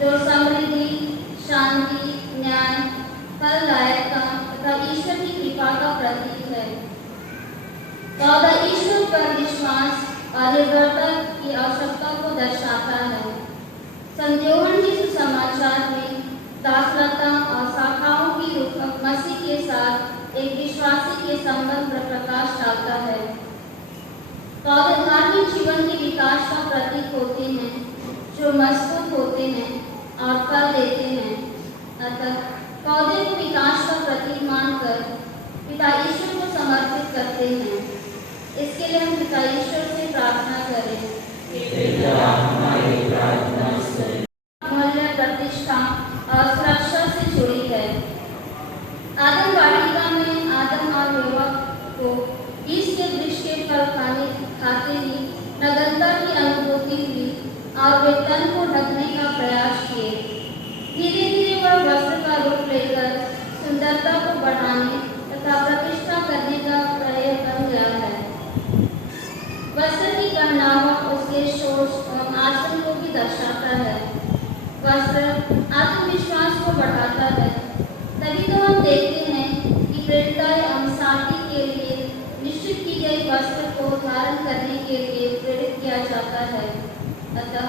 जो समृद्धि, शांति, न्याय, फलदायकता तथा ईश्वर की कृपा का प्रतीक है। पौधा ईश्वर पर विश्वास और निर्भरता की आवश्यकता को दर्शाता है। संयोहन के सुसमाचार में दासलता और शाखाओं की रूपक मसीह के साथ एक विश्वासी के संबंध पर प्रकाश डालता है। पौधे धार्मिक जीवन के विकास का प्रतीक होते हैं, जो मजबूत होते हैं और फल देते हैं। अतः पौधे को विकास का प्रतीक मानकर पिता ईश्वर को समर्पित करते हैं। इसके लिए हम पिता ईश्वर से प्रार्थना करें। मूल्य, प्रतिष्ठा और सुरक्षा से जुड़ी है। आदम वाटिका में आदम और हव्वा को बीज के वृक्ष के फल खाते ही नग्नता की अनुभूति हुई और वे तन को ढकने का प्रयास किए। धीरे धीरे वह वस्त्र का रूप लेकर सुंदरता को बढ़ाने तथा प्रतिष्ठा करने का प्रयत्न बन गया है। वस्त्र की पहनावट उसके शोष और आचरण को भी दर्शाता है। वस्त्र आत्मविश्वास को बढ़ाता है। तभी तो हम देखते हैं कि प्रेरिताएं साथी के लिए निश्चित की गई वस्त्र को धारण करने के लिए प्रेरित किया जाता है। अतः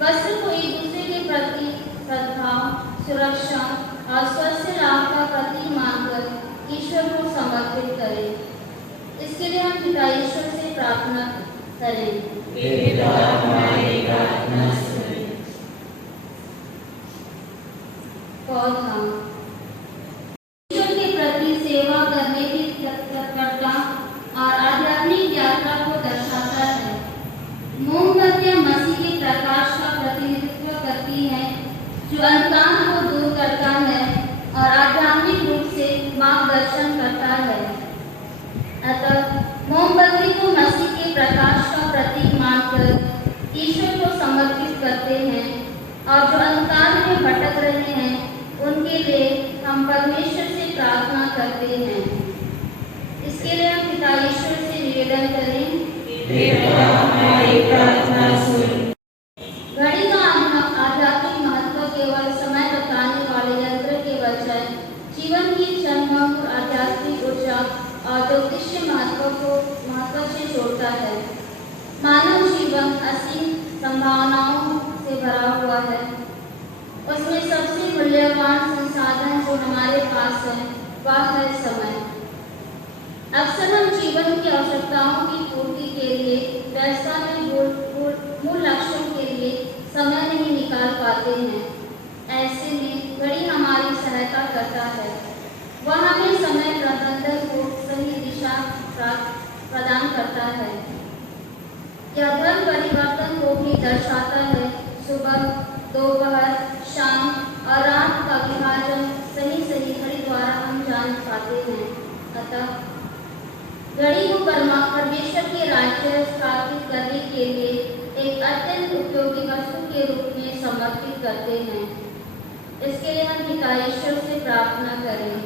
वस्त्र को एक दूसरे के प्रति सद्भाव, सुरक्षा और स्वस्थ लाभ का प्रतीक मानकर ईश्वर को समर्पित करें। इसके लिए हम पिता ईश्वर से प्रार्थना करें। पौधा ईश्वर के प्रति सेवा करने की तत्परता और आध्यात्मिक यात्रा को दर्शाता है। मोमबत्तियां मसीह के प्रकाश का प्रतिनिधित्व करती हैं, जो अंधकार को दूर करता है और आध्यात्मिक रूप से मार्गदर्शन करता है। अतः मोमबत्ती को मसीह के प्रकाश का प्रतीक मानकर ईश्वर को समर्पित करते हैं और जो अंधकार में भटक रहे हैं उनके लिए हम परमेश्वर से प्रार्थना करते हैं। इसके लिए हम पिता ईश्वर से निवेदन करें। घड़ी का आध्यात्मिक महत्व केवल समय बताने वाले यंत्र के बजाय जीवन की क्षणभंगुर आध्यात्मिक ऊर्जा और ज्योतिषीय महत्व से जोड़ता है। मानव जीवन असीम संभावनाओं से भरा हुआ है। उसमें सबसे मूल्यवान संसाधन जो हमारे पास है वह है समय। अक्सर हम जीवन की आवश्यकताओं की पूर्ति के लिए व्यवस्था में मूल लक्ष्यों के लिए समय नहीं निकाल पाते हैं। ऐसे में घड़ी हमारी सहायता करता है। वह हमें समय प्रबंधन को सही दिशा प्रदान करता है। यह धर्म परिवर्तन को भी दर्शाता है। सुबह, दोपहर, शाम और रात का विभाजन सही घड़ी द्वारा हम जान पाते हैं। अतः घड़ी को परमेश्वर के राज्य स्थापित करने के लिए एक अत्यंत उपयोगी वस्तु के रूप में समर्पित करते हैं। इसके लिए हम पिता ईश्वर से प्रार्थना करें।